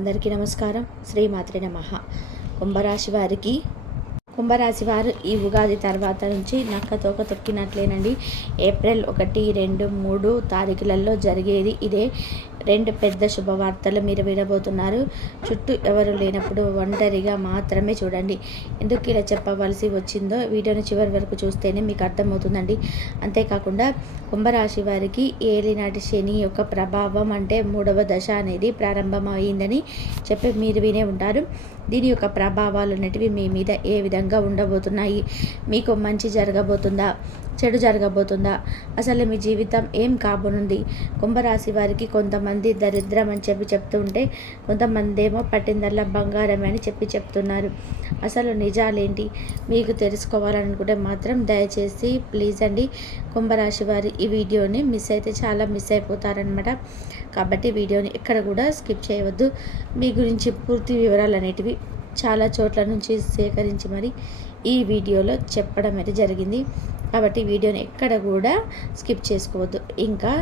అందరికీ నమస్కారం. శ్రీమాత్రే నమః. కుంభరాశి వారు ఈ ఉగాది తర్వాత నుంచి నక్కతోక తొక్కినట్లేనండి. ఏప్రిల్ 1, 2, 3 తారీఖులలో జరిగేది ఇదే. 2 పెద్ద శుభవార్తలు మీరు వినబోతున్నారు. చుట్టూ ఎవరు లేనప్పుడు ఒంటరిగా మాత్రమే చూడండి. ఎందుకు ఇలా చెప్పవలసి వచ్చిందో వీడియోని చివరి వరకు చూస్తేనే మీకు అర్థమవుతుందండి. అంతేకాకుండా కుంభరాశి వారికి ఏలినాటి శని యొక్క ప్రభావం అంటే 3వ దశ అనేది ప్రారంభమైందని చెప్పి మీరు వినే ఉంటారు. దీని యొక్క ప్రభావాలు అనేటివి మీ మీద ఏ విధంగా ఉండబోతున్నాయి, మీకు మంచి జరగబోతుందా, చెడు జరగబోతుందా, అసలు మీ జీవితం ఏం కాబోనుంది. కుంభరాశి వారికి కొంతమంది దరిద్రం అని చెప్తూ ఉంటే, కొంతమంది ఏమో పట్టిందల్లా బంగారం అని చెప్తున్నారు. అసలు నిజాలేంటి మీకు తెలుసుకోవాలనుకుంటే మాత్రం దయచేసి ప్లీజ్ అండి కుంభరాశి వారి ఈ వీడియోని మిస్ అయితే చాలా మిస్ అయిపోతారనమాట. కాబట్టి వీడియోని ఎక్కడ కూడా స్కిప్ చేయవద్దు. మీ గురించి పూర్తి వివరాలు అనేటివి చాలా చోట్ల నుంచి సేకరించి మరి ఈ వీడియోలో చెప్పడం అయితే జరిగింది. కాబట్టి వీడియోని ఎక్కడ కూడా స్కిప్ చేసుకోవద్దు. ఇంకా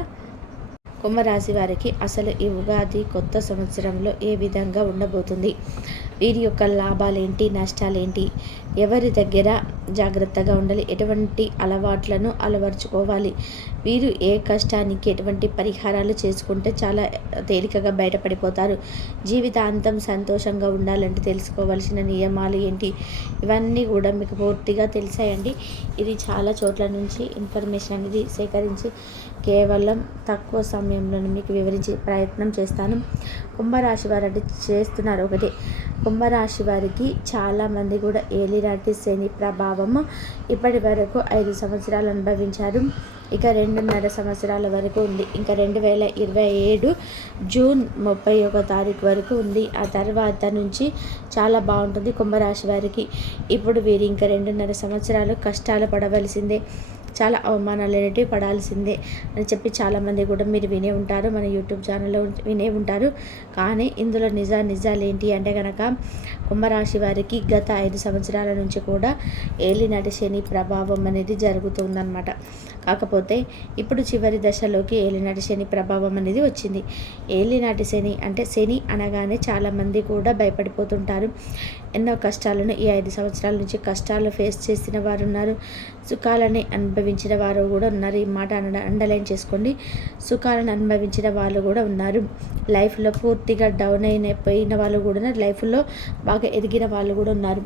కుంభరాశి వారికి అసలు ఈ ఉగాది కొత్త సంవత్సరంలో ఏ విధంగా ఉండబోతుంది, వీరి యొక్క లాభాలేంటి, నష్టాలేంటి, ఎవరి దగ్గర జాగ్రత్తగా ఉండాలి, ఎటువంటి అలవాట్లను అలవర్చుకోవాలి, వీరు ఏ కష్టానికి ఎటువంటి పరిహారాలు చేసుకుంటే చాలా తేలికగా బయటపడిపోతారు, జీవితాంతం సంతోషంగా ఉండాలంటే తెలుసుకోవాల్సిన నియమాలు ఏంటి, ఇవన్నీ కూడా మీకు పూర్తిగా తెలిసాయండి. ఇది చాలా చోట్ల నుంచి ఇన్ఫర్మేషన్ అనేది సేకరించి కేవలం తక్కువ సమయంలో మీకు వివరించే ప్రయత్నం చేస్తాను. కుంభరాశి వారు అంటే చేస్తున్నారు ఒకటి. కుంభరాశి వారికి చాలామంది కూడా ఏలినాటి శని ప్రభావము ఇప్పటి వరకు 5 సంవత్సరాలు అనుభవించారు. ఇక 2.5 సంవత్సరాల వరకు ఉంది. ఇంకా 2027 జూన్ 31 తారీఖు వరకు ఉంది. ఆ తర్వాత నుంచి చాలా బాగుంటుంది కుంభరాశి వారికి. ఇప్పుడు వీరు ఇంకా 2.5 సంవత్సరాలు కష్టాలు పడవలసిందే, చాలా అవమానాలు అనేటివి పడాల్సిందే అని చెప్పి చాలామంది కూడా మీరు వినే ఉంటారు, మన యూట్యూబ్ ఛానల్లో వినే ఉంటారు. కానీ ఇందులో నిజాలు ఏంటి అంటే కనుక కుంభరాశి వారికి గత 5 సంవత్సరాల నుంచి కూడా ఏలినాటి శని ప్రభావం అనేది జరుగుతుందన్నమాట. కాకపోతే ఇప్పుడు చివరి దశలోకి ఏలినాటి శని ప్రభావం అనేది వచ్చింది. ఏలినాటి శని అంటే శని అనగానే చాలామంది కూడా భయపడిపోతుంటారు. ఎన్నో కష్టాలను ఈ 5 సంవత్సరాల నుంచి కష్టాలు ఫేస్ చేసిన వారు ఉన్నారు, సుఖాలని అనుభవించిన వారు కూడా ఉన్నారు. ఈ మాట అండర్లైన్ చేసుకోండి. సుఖాలను అనుభవించిన వాళ్ళు కూడా ఉన్నారు. లైఫ్లో పూర్తిగా డౌన్ అయిపోయిన వాళ్ళు కూడా ఉన్నారు. లైఫ్లో బాగా ఎదిగిన వాళ్ళు కూడా ఉన్నారు.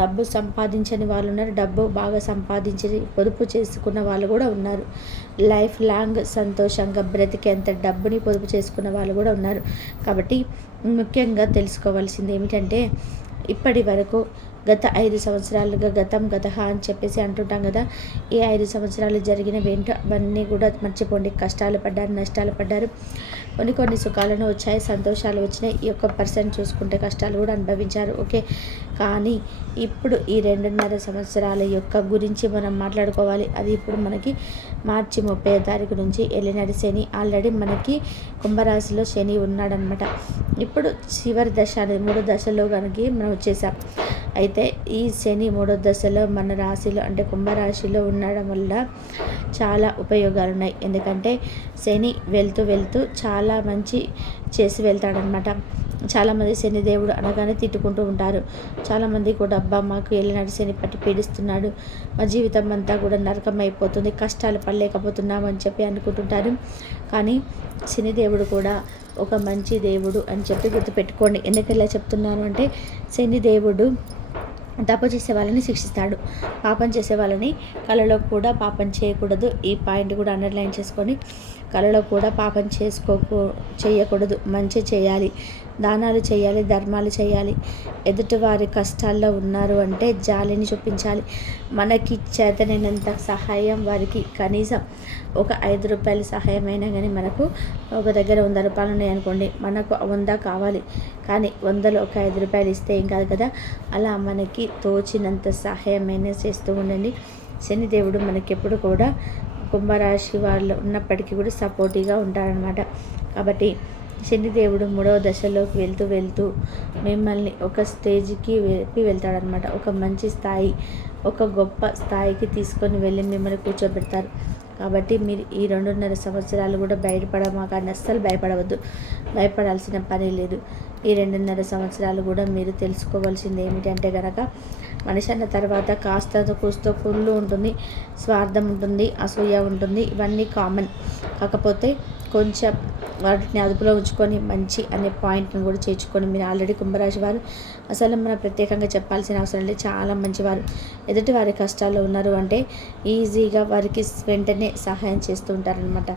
డబ్బు సంపాదించని వాళ్ళు ఉన్నారు. డబ్బు బాగా సంపాదించి పొదుపు చేసుకున్న వాళ్ళు కూడా ఉన్నారు. లైఫ్ లాంగ్ సంతోషంగా బ్రతికేంత డబ్బుని పొదుపు చేసుకున్న వాళ్ళు కూడా ఉన్నారు. కాబట్టి ముఖ్యంగా తెలుసుకోవాల్సింది ఏమిటంటే, ఇప్పటి వరకు గత 5 సంవత్సరాలుగా గతహ అని చెప్పేసి అంటుంటాం కదా. ఈ 5 సంవత్సరాలు జరిగినవేంటో అవన్నీ కూడా మర్చిపోండి. కష్టాలు పడ్డారు, నష్టాలు పడ్డారు, కొన్ని సుఖాలను వచ్చాయి, సంతోషాలు వచ్చినాయి. ఈ యొక్క పర్సన్ చూసుకుంటే కష్టాలు కూడా అనుభవించారు. ఓకే, కానీ ఇప్పుడు ఈ 2.5 సంవత్సరాల యొక్క గురించి మనం మాట్లాడుకోవాలి. అది ఇప్పుడు మనకి మార్చి 30వ తారీఖు నుంచి ఏలినాటి శని ఆల్రెడీ మనకి కుంభరాశిలో శని ఉన్నాడనమాట. ఇప్పుడు చివరి దశ అనేది 3 దశలో కనుక మనం వచ్చేసాం. అయితే ఈ శని 3వ దశలో మన రాశిలో అంటే కుంభరాశిలో ఉండడం వల్ల చాలా ఉపయోగాలు ఉన్నాయి. ఎందుకంటే శని వెళ్తూ చాలా మంచి చేసి వెళ్తాడనమాట. చాలామంది శనిదేవుడు అనగానే తిట్టుకుంటూ ఉంటారు. చాలామంది కూడా అబ్బా మాకు ఏలినాటి శని పట్టి పీడిస్తున్నాడు, మా జీవితం అంతా కూడా నరకం అయిపోతుంది, కష్టాలు పడలేకపోతున్నాము అని చెప్పి అనుకుంటుంటారు. కానీ శనిదేవుడు కూడా ఒక మంచి దేవుడు అని చెప్పి గుర్తుపెట్టుకోండి. ఎందుకు ఇలా చెప్తున్నాను అంటే, శనిదేవుడు తప్పు చేసే వాళ్ళని శిక్షిస్తాడు, పాపం చేసే వాళ్ళని కలలో కూడా పాపం చేయకూడదు. ఈ పాయింట్ కూడా అండర్లైన్ చేసుకొని, కలలో కూడా పాపం చేయకూడదు, మంచి చేయాలి, దానాలు చేయాలి, ధర్మాలు చేయాలి. ఎదుటివారి కష్టాల్లో ఉన్నారు అంటే జాలిని చూపించాలి. మనకి చేతనైనంత సహాయం వారికి, కనీసం ఒక 5 రూపాయల సహాయం అయినా కానీ, మనకు ఒక దగ్గర 100 రూపాయలు ఉన్నాయనుకోండి, మనకు 100 కావాలి, కానీ 100లో ఒక 5 రూపాయలు ఇస్తే ఏం కాదు కదా. అలా మనకి తోచినంత సహాయమైనా చేస్తూ ఉండండి. శనిదేవుడు మనకి ఎప్పుడు కూడా కుంభరాశి వాళ్ళు ఉన్నప్పటికీ కూడా సపోర్టివ్గా ఉంటారనమాట. కాబట్టి శనిదేవుడు 3వ దశలోకి వెళ్తూ మిమ్మల్ని ఒక స్టేజ్కి వెళ్తాడనమాట. ఒక మంచి స్థాయి, ఒక గొప్ప స్థాయికి తీసుకొని వెళ్ళి మిమ్మల్ని కూర్చోబెడతారు. కాబట్టి మీరు ఈ 2.5 సంవత్సరాలు కూడా బయటపడమాకండి, అస్సలు భయపడవద్దు, భయపడాల్సిన పని లేదు. ఈ 2.5 సంవత్సరాలు కూడా మీరు తెలుసుకోవాల్సింది ఏమిటంటే గనక, మనిషి అన్న తర్వాత కాస్త కూస్తో కుళ్ళు ఉంటుంది, స్వార్థం ఉంటుంది, అసూయ ఉంటుంది. ఇవన్నీ కామన్. కాకపోతే కొంచెం వాటిని అదుపులో ఉంచుకొని మంచి అనే పాయింట్ని కూడా చేర్చుకొని, మీరు ఆల్రెడీ కుంభరాశి వారు అసలు మనం ప్రత్యేకంగా చెప్పాల్సిన అవసరం లేదు, చాలా మంచివారు. ఎదుటి వారి కష్టాల్లో ఉన్నారు అంటే ఈజీగా వారికి వెంటనే సహాయం చేస్తూ ఉంటారనమాట.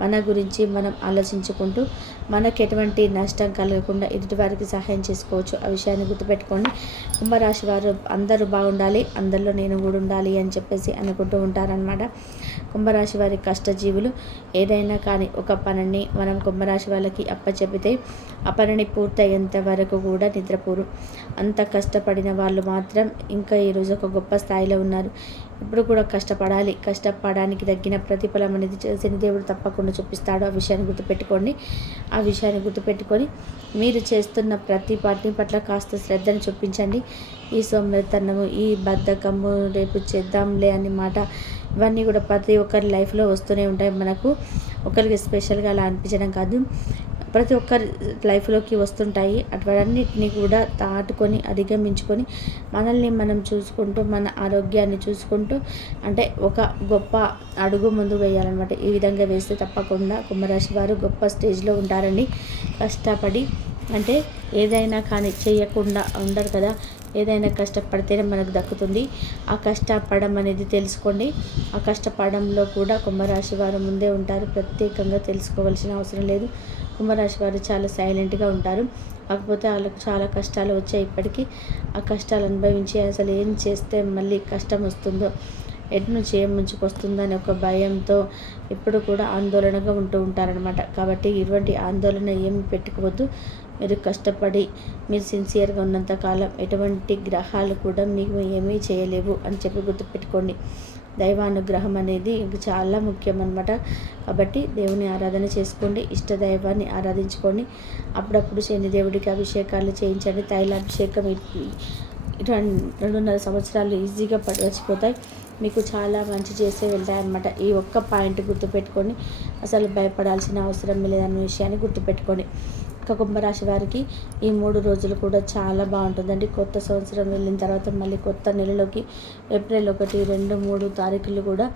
మన గురించి మనం ఆలోచించుకుంటూ మనకు ఎటువంటి నష్టం కలగకుండా ఎదుటివారికి సహాయం చేసుకోవచ్చు. ఆ విషయాన్ని గుర్తుపెట్టుకోండి. కుంభరాశి వారు అందరూ బాగుండాలి, అందరిలో నేను కూడా ఉండాలి అని చెప్పేసి అనుకుంటూ ఉంటారనమాట. కుంభరాశి వారి కష్టజీవులు. ఏదైనా కానీ ఒక పనిని మనం కుంభరాశి వాళ్ళకి అప్పచెబితే ఆ పనిని పూర్తయ్యేంత వరకు కూడా నిద్రపోరు. అంత కష్టపడిన వాళ్ళు మాత్రం ఇంకా ఈరోజు ఒక గొప్ప స్థాయిలో ఉన్నారు. ఇప్పుడు కూడా కష్టపడాలి. కష్టపడడానికి తగ్గిన ప్రతిఫలం అనేది శనిదేవుడు తప్పకుండా చూపిస్తాడు. ఆ విషయాన్ని గుర్తుపెట్టుకోండి. ఆ విషయాన్ని గుర్తుపెట్టుకొని మీరు చేస్తున్న ప్రతి పని పట్ల కాస్త శ్రద్ధను చూపించండి. ఈ సోమరితనము, ఈ బద్ధకము, రేపు చేద్దాంలే అనే మాట, ఇవన్నీ కూడా ప్రతి ఒక్కరి లైఫ్లో వస్తూనే ఉంటాయి. మనకు ఒకరికి స్పెషల్గా అలా అనిపించడం కాదు, ప్రతి ఒక్కరి లైఫ్లోకి వస్తుంటాయి. అటువన్నిటిని కూడా దాటుకొని అధిగమించుకొని మనల్ని మనం చూసుకుంటూ, మన ఆరోగ్యాన్ని చూసుకుంటూ, అంటే ఒక గొప్ప అడుగు ముందు వేయాలన్నమాట. ఈ విధంగా వేస్తే తప్పకుండా కుంభరాశి వారు గొప్ప స్టేజ్లో ఉంటారండి. కష్టపడి, అంటే ఏదైనా కానీ చేయకుండా ఉండరు కదా, ఏదైనా కష్టపడితేనే మనకు దక్కుతుంది. ఆ కష్టపడడం అనేది తెలుసుకోండి. ఆ కష్టపడంలో కూడా కుంభరాశి వారు ముందే ఉంటారు. ప్రత్యేకంగా తెలుసుకోవాల్సిన అవసరం లేదు. కుంభరాశి వారు చాలా సైలెంట్గా ఉంటారు. కాకపోతే వాళ్ళకు చాలా కష్టాలు వచ్చాయి ఇప్పటికీ. ఆ కష్టాలు అనుభవించి అసలు ఏం చేస్తే మళ్ళీ కష్టం వస్తుందో, ఎటు నుంచి ఏం ముంచుకొస్తుందో అని ఒక భయంతో ఎప్పుడు కూడా ఆందోళనగా ఉంటూ ఉంటారనమాట. కాబట్టి ఇటువంటి ఆందోళన ఏమి పెట్టుకోవద్దు. మీరు కష్టపడి మీరు సిన్సియర్గా ఉన్నంతకాలం ఎటువంటి గ్రహాలు కూడా మీకు ఏమీ చేయలేవు అని చెప్పి గుర్తుపెట్టుకోండి. దైవానుగ్రహం అనేది చాలా ముఖ్యం అన్నమాట. కాబట్టి దేవుని ఆరాధన చేసుకోండి, ఇష్ట దైవాన్ని ఆరాధించుకోండి. అప్పుడప్పుడు శనిదేవుడికి అభిషేకాలు చేయించండి. తైలాభిషేకం 2.5 సంవత్సరాలు ఈజీగా వచ్చిపోతాయి. మీకు చాలా మంచి చేసే వెళ్తాయి అన్నమాట. ఈ ఒక్క పాయింట్ గుర్తుపెట్టుకొని అసలు భయపడాల్సిన అవసరం లేదన్న విషయాన్ని గుర్తుపెట్టుకోండి. ఇక కుంభరాశి వారికి ఈ 3 రోజులు కూడా చాలా బాగుంటుందండి. కొత్త సంవత్సరం వెళ్ళిన తర్వాత మళ్ళీ కొత్త నెలలోకి ఏప్రిల్ 1, 2, 3 తారీఖులు కూడా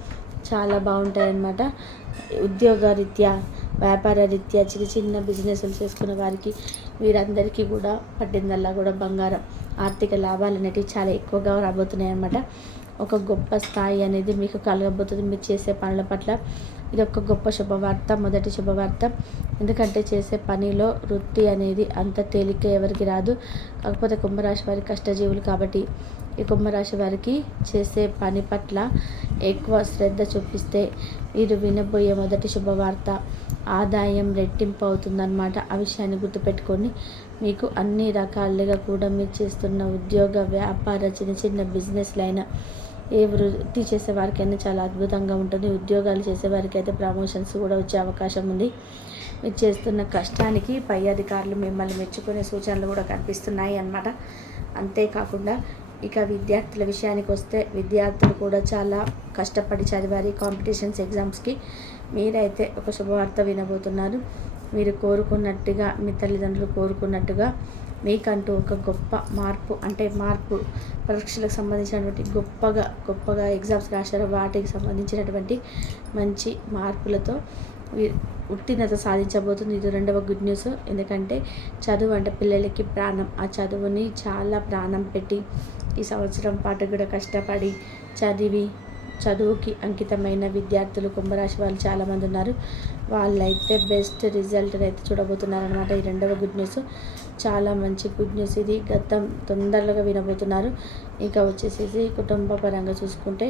చాలా బాగుంటాయన్నమాట. ఉద్యోగరీత్యా, వ్యాపార రీత్యా, చిన్న చిన్న బిజినెస్లు చేసుకునే వారికి వీరందరికీ కూడా పట్టిందల్లా కూడా బంగారం. ఆర్థిక లాభాలు అనేటివి చాలా ఎక్కువగా రాబోతున్నాయి అన్నమాట. ఒక గొప్ప స్థాయి అనేది మీకు కలగబోతుంది మీరు చేసే పనుల పట్ల. ఇది ఒక గొప్ప శుభవార్త, మొదటి శుభవార్త. ఎందుకంటే చేసే పనిలో వృత్తి అనేది అంత తేలిక ఎవరికి రాదు. కాకపోతే కుంభరాశి వారి కష్టజీవులు కాబట్టి ఈ కుంభరాశి వారికి చేసే పని పట్ల ఎక్కువ శ్రద్ధ చూపిస్తే వీరు వినబోయే మొదటి శుభవార్త ఆదాయం రెట్టింపు అవుతుందన్నమాట. ఆ విషయాన్ని గుర్తుపెట్టుకొని మీకు అన్ని రకాలుగా కూడా మీరు చేస్తున్న ఉద్యోగ, వ్యాపార, చిన్న చిన్న బిజినెస్లైనా, ఏ వృత్తి చేసేవారికైనా చాలా అద్భుతంగా ఉంటుంది. ఉద్యోగాలు చేసేవారికి అయితే ప్రమోషన్స్ కూడా వచ్చే అవకాశం ఉంది. మీరు చేస్తున్న కష్టానికి పై అధికారులు మిమ్మల్ని మెచ్చుకునే సూచనలు కూడా కనిపిస్తున్నాయి అన్నమాట. అంతేకాకుండా ఇక విద్యార్థుల విషయానికి వస్తే విద్యార్థులు కూడా చాలా కష్టపడి చదివారు కాంపిటీషన్స్ ఎగ్జామ్స్కి. మీరైతే ఒక శుభవార్త వినబోతున్నారు. మీరు కోరుకున్నట్టుగా, మీ తల్లిదండ్రులు కోరుకున్నట్టుగా మీకంటూ ఒక గొప్ప మార్పు, అంటే మార్పు పరీక్షలకు సంబంధించినటువంటి గొప్పగా ఎగ్జామ్స్ రాశారో వాటికి సంబంధించినటువంటి మంచి మార్పులతో ఉత్తీర్ణత సాధించబోతుంది. ఇది 2వ గుడ్ న్యూస్. ఎందుకంటే చదువు అంటే పిల్లలకి ప్రాణం. ఆ చదువుని చాలా ప్రాణం పెట్టి ఈ సంవత్సరం పాటు కూడా కష్టపడి చదువుకి అంకితమైన విద్యార్థులు కుంభరాశి వాళ్ళు చాలామంది ఉన్నారు. వాళ్ళైతే బెస్ట్ రిజల్ట్ అయితే చూడబోతున్నారనమాట. ఈ 2వ గుడ్ న్యూస్ చాలా మంచి గుడ్ న్యూస్. ఇది తొందరగా వినబోతున్నారు. ఇంకా వచ్చేసేసి కుటుంబ పరంగా చూసుకుంటే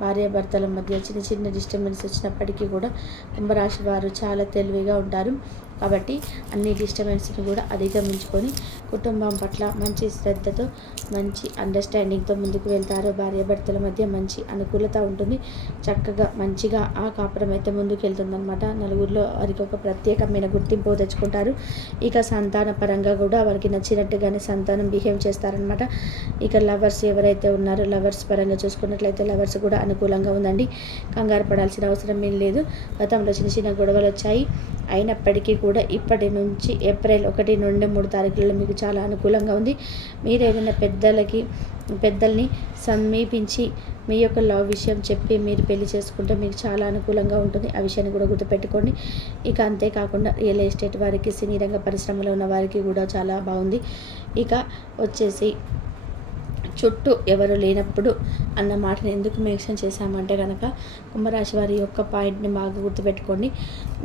భార్యాభర్తల మధ్య చిన్న చిన్న డిస్టర్బెన్స్ వచ్చినప్పటికీ కూడా కుంభరాశి వారు చాలా తెలివిగా ఉంటారు. కాబట్టి అన్ని డిస్టర్బెన్స్ని కూడా అధిగమించుకొని కుటుంబం పట్ల మంచి శ్రద్ధతో, మంచి అండర్స్టాండింగ్తో ముందుకు వెళ్తారు. భార్యాభర్తల మధ్య మంచి అనుకూలత ఉంటుంది. చక్కగా మంచిగా ఆ కాపురం అయితే ముందుకు వెళ్తుందన్నమాట. నలుగురిలో వారికి ఒక ప్రత్యేకమైన గుర్తింపు తెచ్చుకుంటారు. ఇక సంతాన పరంగా కూడా వారికి నచ్చినట్టుగానే సంతానం బిహేవ్ చేస్తారనమాట. ఇక లవర్స్ ఎవరైతే ఉన్నారో లవర్స్ పరంగా చూసుకున్నట్లయితే లవర్స్ కూడా అనుకూలంగా ఉందండి. కంగారు పడాల్సిన అవసరం ఏం లేదు. గతంలో చిన్న చిన్న గొడవలు వచ్చాయి. అయినప్పటికీ కూడా ఇప్పటి నుంచి ఏప్రిల్ 1 నుండి 3 తారీఖులలో మీకు చాలా అనుకూలంగా ఉంది. మీరు ఏదైనా పెద్దల్ని సమీపించి మీ యొక్క లవ్ విషయం చెప్పి మీరు పెళ్లి చేసుకుంటే మీకు చాలా అనుకూలంగా ఉంటుంది. ఆ విషయాన్ని కూడా గుర్తుపెట్టుకోండి. ఇక అంతేకాకుండా రియల్ ఎస్టేట్ వారికి, సినీ రంగ పరిశ్రమలో ఉన్న వారికి కూడా చాలా బాగుంది. ఇక వచ్చేసి చుట్టూ ఎవరు లేనప్పుడు అన్న మాటను ఎందుకు మెన్షన్ చేశామంటే కనుక కుంభరాశి వారి యొక్క పాయింట్ని బాగా గుర్తుపెట్టుకోండి.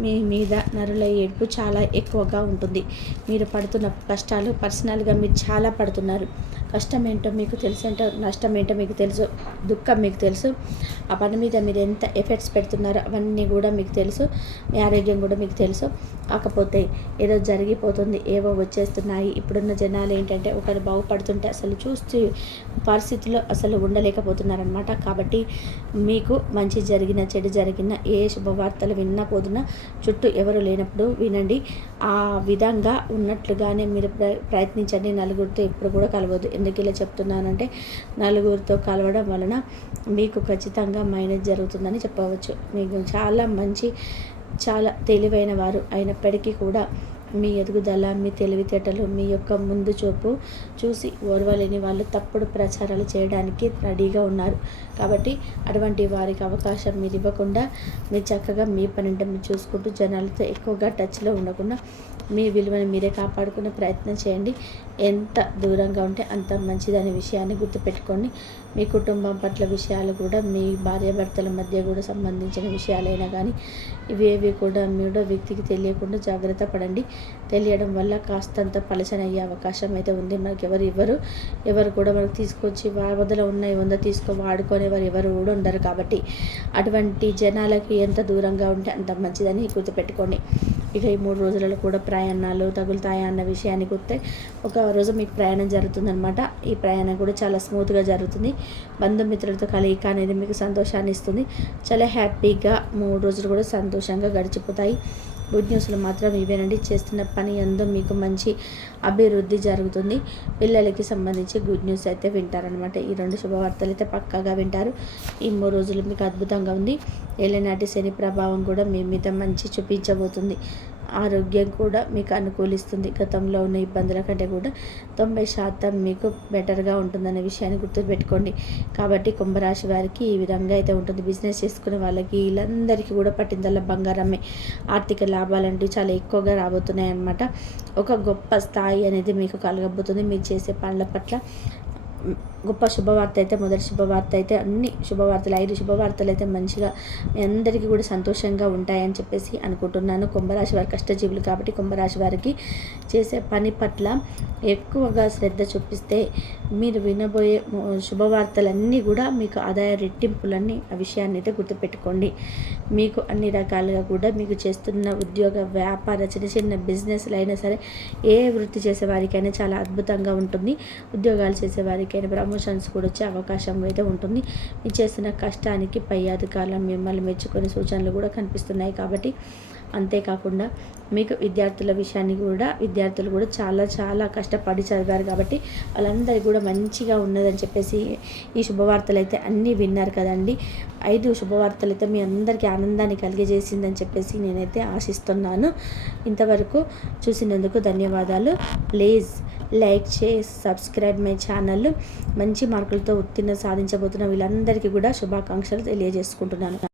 మీ మీద నరుల ఏడుపు చాలా ఎక్కువగా ఉంటుంది. మీరు పడుతున్న కష్టాలు పర్సనల్గా మీరు చాలా పడుతున్నారు. కష్టం ఏంటో మీకు తెలుసు, అంటే నష్టం ఏంటో మీకు తెలుసు, దుఃఖం మీకు తెలుసు. ఆ పని మీద మీరు ఎంత ఎఫర్ట్స్ పెడుతున్నారో అవన్నీ కూడా మీకు తెలుసు. మీ ఆరోగ్యం కూడా మీకు తెలుసు. కాకపోతే ఏదో జరిగిపోతుంది, ఏవో వచ్చేస్తున్నాయి. ఇప్పుడున్న జనాలు ఏంటంటే ఒకరు బాగుపడుతుంటే అసలు చూస్తూ పరిస్థితిలో అసలు ఉండలేకపోతున్నారనమాట. కాబట్టి మీకు మంచి జరిగిన చెడు జరిగిన ఏ శుభవార్తలు విన్నా పోతున్నా చుట్టూ ఎవరు లేనప్పుడు వినండి. ఆ విధంగా ఉన్నట్లుగానే మీరు ప్రయత్నించండి. నలుగురితో ఎప్పుడు కూడా కలవద్దు. ఎందుకు ఇలా చెప్తున్నానంటే నలుగురితో కలవడం వలన మీకు ఖచ్చితంగా మైనస్ జరుగుతుందని చెప్పవచ్చు. మీకు చాలా తెలివైన వారు అయినప్పటికీ కూడా మీ ఎదుగుదల, మీ తెలివితేటలు, మీ యొక్క ముందు చూపు చూసి ఓర్వలేని వాళ్ళు తప్పుడు ప్రచారాలు చేయడానికి రెడీగా ఉన్నారు. కాబట్టి అటువంటి వారికి అవకాశం మీరు ఇవ్వకుండా మీరు చక్కగా మీ పనింటే మీరు చూసుకుంటూ జనాలతో ఎక్కువగా టచ్లో ఉండకుండా మీ విలువను మీరే కాపాడుకునే ప్రయత్నం చేయండి. ఎంత దూరంగా ఉంటే అంత మంచిదనే విషయాన్ని గుర్తుపెట్టుకోండి. మీ కుటుంబం పట్ల విషయాలు కూడా, మీ భార్యాభర్తల మధ్య కూడా సంబంధించిన విషయాలైనా కానీ ఇవేవి కూడా మూడో వ్యక్తికి తెలియకుండా జాగ్రత్త పడండి. తెలియడం వల్ల కాస్తంత పలచనయ్యే అవకాశం అయితే ఉంది. మనకి ఎవరు కూడా మనకు తీసుకొచ్చి వదల ఉన్నాయి 100 వాడుకునేవారు ఎవరు కూడా ఉండరు. కాబట్టి అటువంటి జనాలకి ఎంత దూరంగా ఉంటే అంత మంచిదని గుర్తుపెట్టుకోండి. ఇక ఈ 3 రోజులలో కూడా ప్రయాణాలు తగులుతాయా అన్న విషయాన్ని గుర్తే ఒక రోజు మీకు ప్రయాణం జరుగుతుందనమాట. ఈ ప్రయాణం కూడా చాలా స్మూత్గా జరుగుతుంది. బంధుమిత్రులతో కలయిక అనేది మీకు సంతోషాన్ని ఇస్తుంది. చాలా హ్యాపీగా 3 రోజులు కూడా సంతోషంగా గడిచిపోతాయి. గుడ్ న్యూస్లు మాత్రం ఇవేనండి. చేస్తున్న పని ఎంతో మీకు మంచి అభివృద్ధి జరుగుతుంది. పిల్లలకి సంబంధించి గుడ్ న్యూస్ అయితే వింటారనమాట. ఈ 2 శుభవార్తలు అయితే పక్కాగా వింటారు. ఈ 3 రోజులు మీకు అద్భుతంగా ఉంది. ఏలినాటి శని ప్రభావం కూడా మీ మీద మంచి చూపించబోతుంది. ఆరోగ్యం కూడా మీకు అనుకూలిస్తుంది. గతంలో ఉన్న ఇబ్బందుల కంటే కూడా 90% మీకు బెటర్గా ఉంటుందనే విషయాన్ని గుర్తుపెట్టుకోండి. కాబట్టి కుంభరాశి వారికి ఈ విధంగా అయితే ఉంటుంది. బిజినెస్ చేసుకునే వాళ్ళకి వీళ్ళందరికీ కూడా పట్టిందల్లా బంగారమే. ఆర్థిక లాభాలంటూ చాలా ఎక్కువగా రాబోతున్నాయి అన్నమాట. ఒక గొప్ప స్థాయి అనేది మీకు కలగబోతుంది. మీరు చేసే పనుల పట్ల గొప్ప శుభవార్త అయితే, మొదటి శుభవార్త అయితే, అన్ని శుభవార్తలు 5 శుభవార్తలు అయితే మంచిగా మీ అందరికీ కూడా సంతోషంగా ఉంటాయని చెప్పేసి అనుకుంటున్నాను. కుంభరాశి వారి కష్టజీవులు కాబట్టి కుంభరాశి వారికి చేసే పని పట్ల ఎక్కువగా శ్రద్ధ చూపిస్తే మీరు వినబోయే శుభవార్తలన్నీ కూడా మీకు ఆదాయ రెట్టింపులన్నీ ఆ విషయాన్ని అయితే గుర్తుపెట్టుకోండి. మీకు అన్ని రకాలుగా కూడా మీకు చేస్తున్న ఉద్యోగ, వ్యాపార, చిన్న బిజినెస్లు అయినా సరే, ఏ వృత్తి చేసే వారికైనా చాలా అద్భుతంగా ఉంటుంది. ఉద్యోగాలు చేసే వారికైనా ప్రమోషన్స్ కూడా వచ్చే అవకాశం అయితే ఉంటుంది. మీరు చేస్తున్న కష్టానికి పై అధికారులు మిమ్మల్ని మెచ్చుకునే సూచనలు కూడా కనిపిస్తున్నాయి. కాబట్టి అంతేకాకుండా మీకు విద్యార్థులు కూడా చాలా కష్టపడి చదివారు కాబట్టి వాళ్ళందరికీ కూడా మంచిగా ఉన్నదని చెప్పేసి ఈ శుభవార్తలు అయితే అన్నీ విన్నారు కదండి. 5 శుభవార్తలు అయితే మీ అందరికీ ఆనందాన్ని కలిగజేసిందని చెప్పేసి నేనైతే ఆశిస్తున్నాను. ఇంతవరకు చూసినందుకు ధన్యవాదాలు. ప్లీజ్ లైక్ చేసి సబ్స్క్రైబ్ మై ఛానల్. మంచి మార్కులతో ఉత్తీర్ణ సాధించబోతున్న వీళ్ళందరికీ కూడా శుభాకాంక్షలు తెలియజేసుకుంటున్నాను.